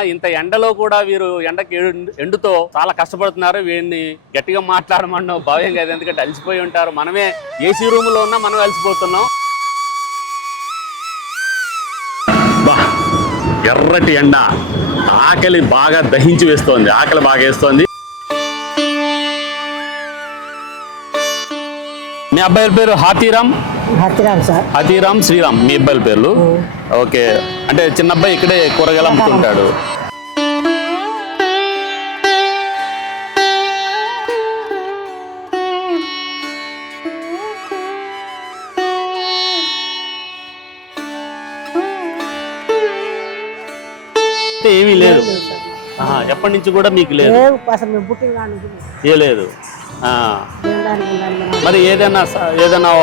ఇంత ఎండలో కూడా వీరు ఎండకి ఎండుతో చాలా కష్టపడుతున్నారు. వీడిని గట్టిగా మాట్లాడమన్నా భావ్యం కాదు, ఎందుకంటే అలసిపోయి ఉంటారు. మనమే ఏసీ రూమ్ లో ఉన్నా మనం అలసిపోతున్నాం. ఎర్రటి ఎండ ఆకలి బాగా దహించి వేస్తోంది, ఆకలి బాగా వేస్తోంది. మీ అబ్బాయిల పేరు హాతీరామ్ సార్. హాతీరామ్, శ్రీరామ్ మీ అబ్బాయిల పేర్లు. ఓకే, అంటే చిన్న అబ్బాయి ఇక్కడే కూరగాయలు అమ్ముతుంటాడు. ఏమీ లేదు, ఎప్పటి నుంచి కూడా మీకు లేదు? ఏ లేదు. మరి ఏదైనా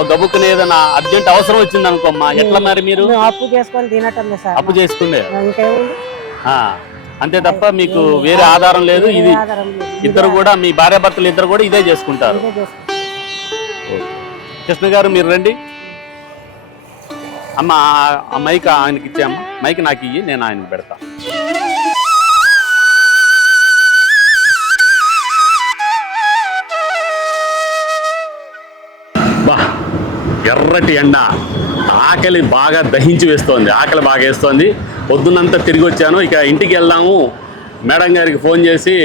గబుక్కుని ఏదైనా అర్జెంట్ అవసరం వచ్చింది అనుకోమ్మా, ఎట్లా మరి మీరు అప్పు చేసుకొని తినటం అప్పు చేసుకుండే అంతే తప్ప మీకు వేరే ఆధారం లేదు. ఇది ఇద్దరు కూడా, మీ భార్యాభర్తలు ఇద్దరు కూడా ఇదే చేసుకుంటారు. కృష్ణ గారు మీరు రండి అమ్మ. ఆ మైక్ ఆయనకి ఇచ్చామ్మా, మైక్ నాకు ఇయ్యి, నేను ఆయనకి పెడతా. ఎర్రటి ఎండ ఆకలి బాగా దహించి వేస్తోంది, ఆకలి బాగా వేస్తోంది. పొద్దున్నంతా తిరిగి వచ్చాను, ఇక ఇంటికి వెళ్దాము. మేడం గారికి ఫోన్ చేసి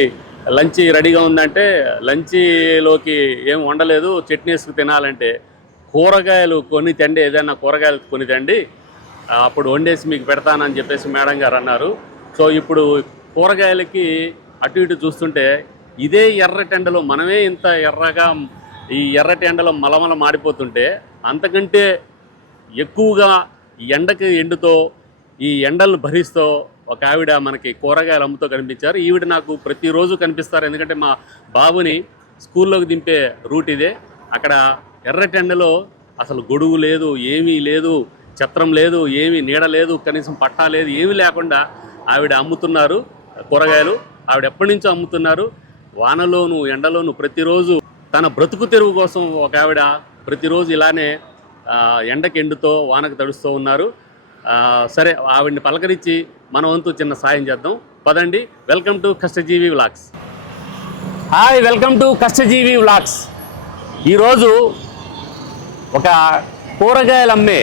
లంచ్ రెడీగా ఉందంటే, లంచ్లోకి ఏం వండలేదు, చట్నీ వేసుకు తినాలంటే కూరగాయలు కొని తండి, ఏదైనా కూరగాయలు కొని తండి, అప్పుడు వండేసి మీకు పెడతానని చెప్పేసి మేడం గారు అన్నారు. సో ఇప్పుడు కూరగాయలకి అటు ఇటు చూస్తుంటే ఇదే ఎర్రటి ఎండలో మనమే ఇంత ఎర్రగా ఈ ఎర్రటి ఎండలో మలమల మాడిపోతుంటే, అంతకంటే ఎక్కువగా ఈ ఎండకి ఎండుతో ఈ ఎండలను భరిస్తూ ఒక ఆవిడ మనకి కూరగాయలు అమ్ముతూ కనిపించారు. ఈవిడ నాకు ప్రతిరోజు కనిపిస్తారు, ఎందుకంటే మా బాబుని స్కూల్లోకి దింపే రూట్ ఇదే. అక్కడ ఎర్రటి ఎండలో అసలు గొడుగు లేదు, ఏమీ లేదు, ఛత్రం లేదు, ఏమీ నీడ లేదు, కనీసం పట్టా లేదు, ఏమీ లేకుండా ఆవిడ అమ్ముతున్నారు కూరగాయలు. ఆవిడ ఎప్పటి నుంచో అమ్ముతున్నారు. వానలోను ఎండలోను ప్రతిరోజు తన బ్రతుకు తెరువు కోసం ఒక ఆవిడ ప్రతిరోజు ఇలానే ఎండకి ఎండుతో వానకు తడుస్తూ ఉన్నారు. సరే, ఆవిడ్ని పలకరించి మన వంతు చిన్న సాయం చేద్దాం, పదండి. Welcome to Kashtajeevi vlogs. Hi, welcome to Kashtajeevi vlogs. ఈరోజు ఒక కూరగాయలు అమ్మే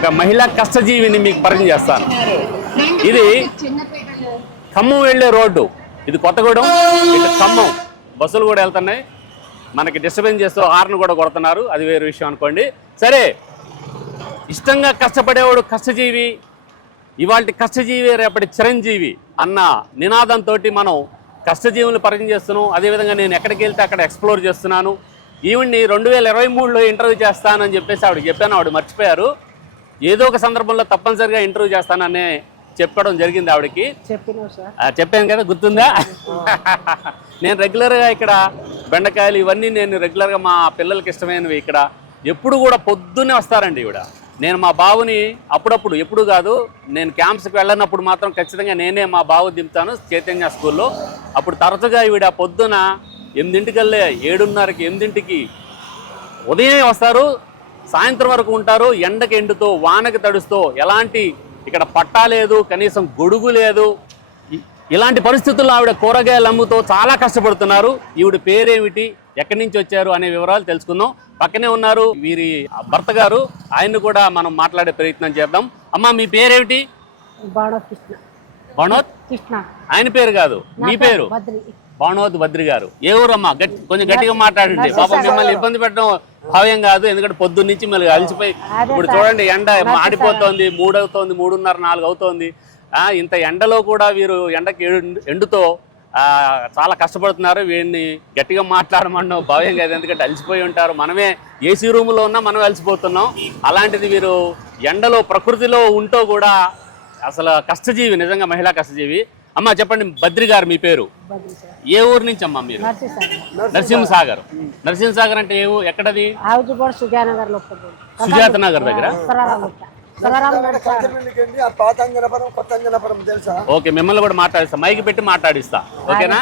ఒక మహిళా కష్టజీవిని మీకు పరిచయం చేస్తాను. ఇది ఖమ్మం వెళ్ళే రోడ్డు, ఇది కొత్తగూడెం, ఇటు ఖమ్మం బస్సులు కూడా వెళ్తున్నాయి. మనకి డిస్టర్బెన్స్ చేస్తూ హార్న్ కూడా కొడుతున్నారు, అది వేరే విషయం అనుకోండి. సరే, ఇష్టంగా కష్టపడేవాడు కష్టజీవి, ఇవాళ కష్టజీవి రేపటి చిరంజీవి అన్న నినాదంతో మనం కష్టజీవులను పరిచయం చేస్తున్నాం. అదేవిధంగా నేను ఎక్కడికి వెళ్తే అక్కడ ఎక్స్ప్లోర్ చేస్తున్నాను. ఈవిడ్ని 2023లో ఇంటర్వ్యూ చేస్తానని చెప్పేసి ఆవిడకి చెప్పాను, ఆవిడ మర్చిపోయారు. ఏదో ఒక సందర్భంలో తప్పనిసరిగా ఇంటర్వ్యూ చేస్తానని చెప్పడం జరిగింది ఆవిడకి. చెప్పాను కదా, గుర్తుందా? నేను రెగ్యులర్గా ఇక్కడ బెండకాయలు ఇవన్నీ నేను రెగ్యులర్గా మా పిల్లలకి ఇష్టమైనవి ఇక్కడ ఎప్పుడు కూడా పొద్దున్నే వస్తారండి ఈవిడ. నేను మా బాబుని అప్పుడప్పుడు, ఎప్పుడు కాదు, నేను క్యాంప్స్కి వెళ్ళినప్పుడు మాత్రం ఖచ్చితంగా నేనే మా బాబు దింపుతాను చైతన్య స్కూల్లో. అప్పుడు తరచుగా ఈవిడ పొద్దున 8ంటికల్లే 7:30కి 8ంటికి ఉదయమే వస్తారు, సాయంత్రం వరకు ఉంటారు. ఎండకి ఎండుతో వానకి తడుస్తూ, ఎలాంటి ఇక్కడ పట్టా లేదు, కనీసం గొడుగు లేదు. ఇలాంటి పరిస్థితుల్లో ఆవిడ కూరగాయలు అమ్ముతూ చాలా కష్టపడుతున్నారు. ఈవిడ పేరేమిటి, ఎక్కడి నుంచి వచ్చారు అనే వివరాలు తెలుసుకుందాం. పక్కనే ఉన్నారు వీరి భర్త గారు, ఆయన్ని కూడా మనం మాట్లాడే ప్రయత్నం చేద్దాం. అమ్మ, మీ పేరేమిటి? బాణోత్ కృష్ణ. ఆయన పేరు కాదు, మీ పేరు? బాణోత్ బద్రి గారు. ఏ ఊరమ్మా? కొంచెం గట్టిగా మాట్లాడండి. పాపం మిమ్మల్ని ఇబ్బంది పెట్టడం భావ్యం కాదు, ఎందుకంటే పొద్దున్న నుంచి మళ్ళీ అలసిపోయి, ఇప్పుడు చూడండి ఎండ మాడిపోతోంది, 3 అవుతోంది, 3:30, 4 అవుతోంది. ఇంత ఎండలో కూడా వీరు ఎండకి ఎండుతో చాలా కష్టపడుతున్నారు. వీడిని గట్టిగా మాట్లాడమన్నా భావ్యం కాదు, ఎందుకంటే అలసిపోయి ఉంటారు. మనమే ఏసీ రూమ్లో ఉన్నా మనం అలసిపోతున్నాం. అలాంటిది వీరు ఎండలో ప్రకృతిలో ఉంటూ కూడా అసలు కష్టజీవి, నిజంగా మహిళా కష్టజీవి. అమ్మ చెప్పండి, బద్రి గారు మీ పేరు? ఏ ఊరు నుంచి అమ్మా మీరు? నరసింహసాగర్. నరసింహసాగర్ అంటే ఎక్కడది? సుజాత నగర్ దగ్గర. ఓకే, మిమ్మల్ని కూడా మాట్లాడిస్తా, మైకి పెట్టి మాట్లాడిస్తా, ఓకేనా?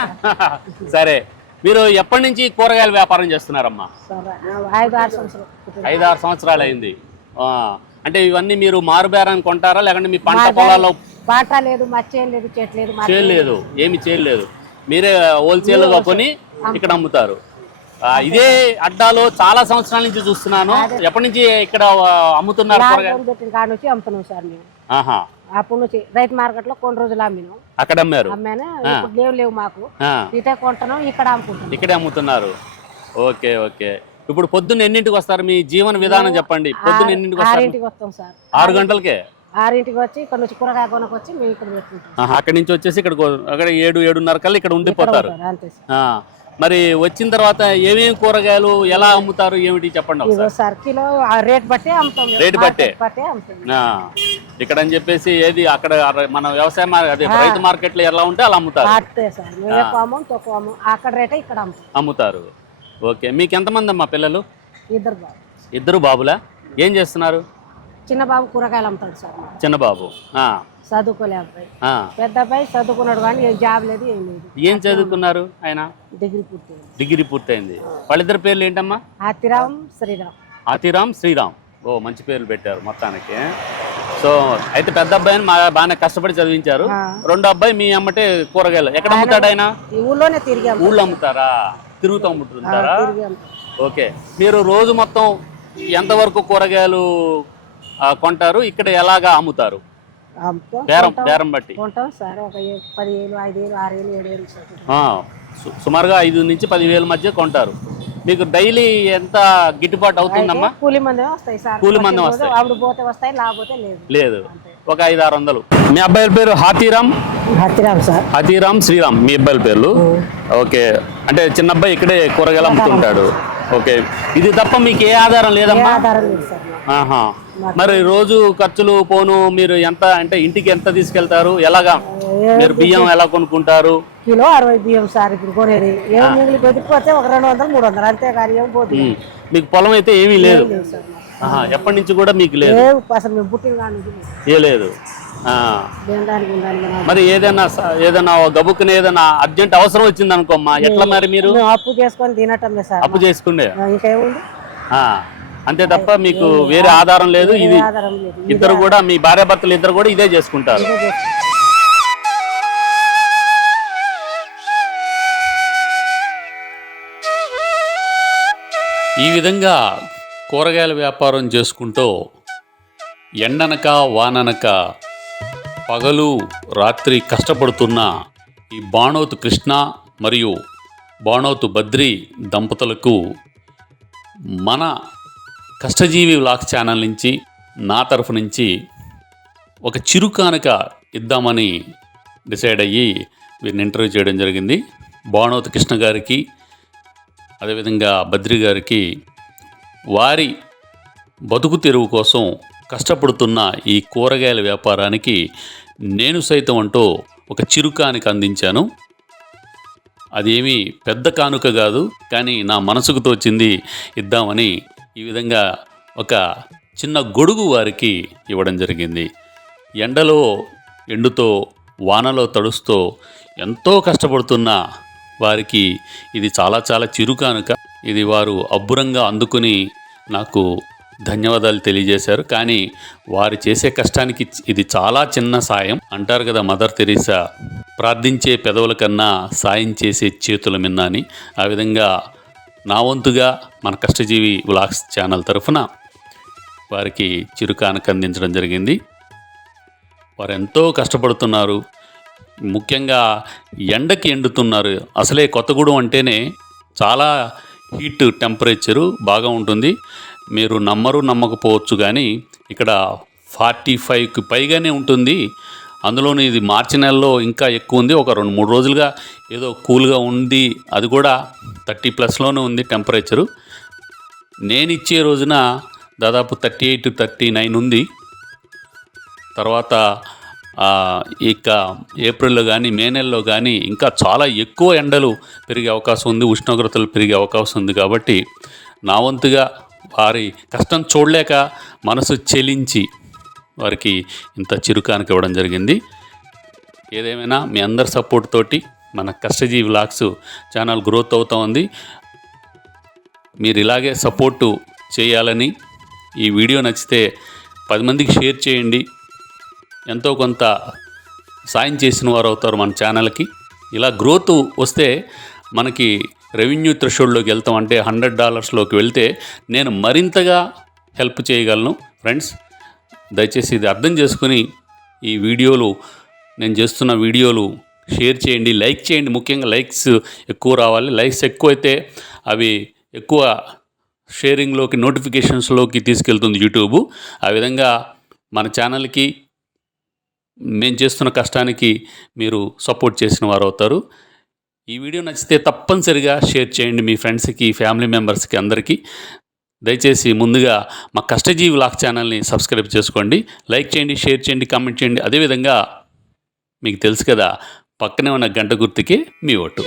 సరే, మీరు ఎప్పటి నుంచి కూరగాయల వ్యాపారం చేస్తున్నారమ్మా? 5-6 సంవత్సరాలు అయింది. అంటే ఇవన్నీ మీరు మారుబేరాన్ని కొంటారా, లేకుంటే మీ పంట పొలాల్లో బాటా లేదు, మచ్చేం లేదు, చెట్టు లేదు, చేయలేదు, ఏమి చేయలేదు. మీరే హోల్సేల్గా కొని ఇక్కడ అమ్ముతారు. ఇదే అడ్డాలో చాలా సంవత్సరాల నుంచి చూస్తున్నాను. ఎప్పటి నుంచి ఇక్కడ అమ్ముతున్నారు కూరగాయలు? పెట్టిన కాడ నుంచి అమ్ముతున్నాం సార్ మేము. ఆహా, అప్పటి నుంచి రైతు మార్కెట్ లో కొన్ని రోజులు అమ్మినాం, అక్కడ అమ్మారు. అమ్మాను. ఇప్పుడు లేవు మాకు, ఇటే కొంటున్నాం, ఇక్కడ అమ్ముకుంటున్నాం. ఇక్కడే అమ్ముతున్నారు. Okay okay. ఇప్పుడు పొద్దున్న ఎన్నింటికి వస్తారు? మీ జీవన విధానం చెప్పండి. పొద్దున్న ఎన్నింటికి వస్తారు? 6ంటికి వస్తాం సార్. 6 గంటలకే 6ంటికి వచ్చి ఇక్కడ నుంచి కూరగాయ కొనకొచ్చి మేము ఇక్కడ పెట్టుకుంటాం. అక్కడి నుంచి వచ్చేసి ఇక్కడ అక్కడ 7-7:30 కల్లా ఇక్కడ ఉండిపోతారు. అంతే సార్. మరి వచ్చిన తర్వాత ఏమేమి కూరగాయలు ఎలా అమ్ముతారు ఏమిటి చెప్పండి ఒకసారి. సార్ కిలో రేట్ బట్టే అమ్ముతాం, రేట్ బట్టే అమ్ముతాం ఇక్కడ అని చెప్పేసి. ఏది అక్కడ మన వ్యవసాయ అదే రైతు మార్కెట్ లో ఎలా ఉంటే అలా అమ్ముతారు. సార్ మేము ఎక్కువ అమ్మం, తక్కువ అమ్మం, అక్కడ రేటే ఇక్కడ అమ్ముతారు. ఓకే. మీకు ఎంతమంది అమ్మా పిల్లలు? 2 బాబు. 2 బాబులా? ఏం చేస్తున్నారు? చిన్న బాబు కూరగాయలు అమ్ముతాడు సార్. చిన్న బాబు చదువుకోలే అబ్బాయి. పెద్ద అబ్బాయి చదువుకున్నాడు కానీ ఏం జాబ్ లేదు, ఏం లేదు. ఏం చదువుకున్నారు ఆయన? డిగ్రీ పూర్తయింది. డిగ్రీ పూర్తయింది. వాళ్ళిద్దరి పేర్లు ఏంటమ్మా? ఆతిరామ్, శ్రీరామ్. ఆతిరామ్, శ్రీరామ్. ఓ, మంచి పేర్లు పెట్టారు మొత్తానికి. సో అయితే పెద్ద అబ్బాయిని బాగానే కష్టపడి చదివించారు. రెండో అబ్బాయి మీ అమ్మటే కూరగాయలు ఎక్కడ అమ్ముతాడు ఆయన? ఊళ్ళోనే తిరిగి. ఊళ్ళో అమ్ముతారా? తిరుగుతూ అమ్ముతుంటారా? ఓకే. మీరు రోజు మొత్తం ఎంతవరకు కూరగాయలు కొంటారు? ఇక్కడ ఎలాగా అమ్ముతారు? బేరం బట్టి కొంటాం సార్. ఒక 10,000, 5,000, 6,000, 7,000 సుమారుగా 5 నుంచి 10,000 మధ్య కొంటారు. మీకు డైలీ ఎంత గిట్టుబాటు అవుతుందమ్మా? కూలి మంది వస్తాయి సార్. కూలి మంది వస్తాయి. అప్పుడు పోతే వస్తాయి, లేకపోతే లేదు. ఒక 500-600. మీ అబ్బాయిల పేరు హాతీరామ్? హాతీరామ్ సార్. హాతీరామ్, శ్రీరామ్ మీ అబ్బాయిల పేర్లు. ఓకే. అంటే చిన్న అబ్బాయి ఇక్కడే కూరగాయలు అమ్ముతుంటాడు. ఓకే. ఇది తప్ప మీకు ఏ ఆధారం లేదమ్మా? ఆధారం లేదు సార్. ఆహా. మరి రోజు ఖర్చులు పోను మీరు ఎంత, అంటే ఇంటికి ఎంత తీసుకెళ్తారు? ఎలాగా మీరు బియ్యం ఎలా కొనుక్కుంటారు? కిలో 60 బియ్యం సార్ ఇప్పుడు కొనేది. ఏం మిగిలి పెట్టుకుపోతే ఒక 200, 300 అంతే కానీ ఏం పోతుంది. మీకు పొలం అయితే ఏమీ లేదు? ఎప్పటి నుంచి కూడా మీకు లేదు? అసలు మేము పుట్టిన కానీ ఏ లేదు. మరి ఏదైనా గబుక్కుని ఏదైనా అర్జెంట్ అవసరం వచ్చింది అనుకోమ్మా, ఎట్లా మరి మీరు? అప్పు చేసుకొని తినటం లేదు సార్. అప్పు చేసుకుండే ఇంకేముంది అంతే తప్ప మీకు వేరే ఆధారం లేదు. ఇది ఇద్దరు కూడా, మీ భార్యాభర్తలు ఇద్దరు కూడా ఇదే చేసుకుంటారు. ఈ విధంగా కూరగాయల వ్యాపారం చేసుకుంటూ ఎండనక వాననక పగలు రాత్రి కష్టపడుతున్న ఈ బాణోతు కృష్ణ మరియు బాణోతు బద్రి దంపతులకు మన కష్టజీవి వ్లాగ్స్ ఛానల్ నుంచి, నా తరఫు నుంచి ఒక చిరుకానుక ఇద్దామని డిసైడ్ అయ్యి వీరిని ఇంటర్వ్యూ చేయడం జరిగింది. బాణోతు కృష్ణ గారికి, అదేవిధంగా బద్రి గారికి వారి బతుకు తెరువు కోసం కష్టపడుతున్న ఈ కూరగాయల వ్యాపారానికి నేను సైతం అంటూ ఒక చిరుకానుక అందించాను. అదేమీ పెద్ద కానుక కాదు, కానీ నా మనసుకు తోచింది ఇద్దామని ఈ విధంగా ఒక చిన్న గొడుగు వారికి ఇవ్వడం జరిగింది. ఎండలో ఎండుతో, వానలో తడుస్తూ ఎంతో కష్టపడుతున్న వారికి ఇది చాలా చాలా చిరుకానుక. ఇది వారు అబ్బురంగా అందుకుని నాకు ధన్యవాదాలు తెలియజేశారు. కానీ వారు చేసే కష్టానికి ఇది చాలా చిన్న సాయం. అంటారు కదా మదర్ తెరీసా, ప్రార్థించే పెదవుల కన్నా సాయం చేసే చేతుల మిన్న అని. ఆ విధంగా నా వంతుగా మన కష్టజీవి వ్లాగ్స్ ఛానల్ తరఫున వారికి చిరుకానుక అందించడం జరిగింది. వారు ఎంతో కష్టపడుతున్నారు. ముఖ్యంగా ఎండకి ఎండుతున్నారు. అసలే కొత్తగూడెం అంటేనే చాలా హీట్ టెంపరేచరు బాగా ఉంటుంది. మీరు నమ్మకపోవచ్చు కానీ ఇక్కడ 45కి పైగానే ఉంటుంది. అందులోని ఇది మార్చి నెలలో ఇంకా ఎక్కువ ఉంది. ఒక 2-3 రోజులుగా ఏదో కూల్గా ఉంది, అది కూడా 30+ ఉంది టెంపరేచరు. నేను ఇచ్చే రోజున దాదాపు 38-39 ఉంది. తర్వాత ఇక ఏప్రిల్లో కానీ మే నెలలో కానీ ఇంకా చాలా ఎక్కువ ఎండలు పెరిగే అవకాశం ఉంది, ఉష్ణోగ్రతలు పెరిగే అవకాశం ఉంది. కాబట్టి నా వంతుగా వారి కష్టం చూడలేక మనసు చెలించి వారికి ఇంత చిరుకానుక ఇవ్వడం జరిగింది. ఏదేమైనా మీ అందరి సపోర్ట్ తోటి మన కష్టజీవి వ్లాగ్స్ ఛానల్ గ్రోత్ అవుతూ ఉంది. మీరు ఇలాగే సపోర్టు చేయాలని, ఈ వీడియో నచ్చితే 10 మందికి షేర్ చేయండి. ఎంతో కొంత సాయం చేసిన వారు అవుతారు మన ఛానల్కి. ఇలా గ్రోత్ వస్తే మనకి రెవెన్యూ థ్రెషోల్డ్లోకి వెళ్తాం, అంటే $100లోకి వెళ్తే నేను మరింతగా హెల్ప్ చేయగలను. ఫ్రెండ్స్, దయచేసి ఇది అర్థం చేసుకుని ఈ వీడియోలు, నేను చేస్తున్న వీడియోలు షేర్ చేయండి, లైక్ చేయండి. ముఖ్యంగా లైక్స్ ఎక్కువ రావాలి. లైక్స్ ఎక్కువైతే అవి ఎక్కువ షేరింగ్లోకి, నోటిఫికేషన్స్లోకి తీసుకెళ్తుంది యూట్యూబ్. ఆ విధంగా మన ఛానల్కి, మేము చేస్తున్న కష్టానికి మీరు సపోర్ట్ చేసిన వారు అవుతారు. ఈ వీడియో నచ్చితే తప్పనిసరిగా షేర్ చేయండి మీ ఫ్రెండ్స్కి, ఫ్యామిలీ మెంబర్స్కి, అందరికీ. దయచేసి ముందుగా మా కష్టజీవి వ్లాగ్స్ ఛానల్ని సబ్స్క్రైబ్ చేసుకోండి. లైక్ చేయండి, షేర్ చేయండి, కామెంట్ చేయండి. అదేవిధంగా మీకు తెలుసు కదా, పక్కనే ఉన్న గంట గుర్తుకే మీ ఓటు.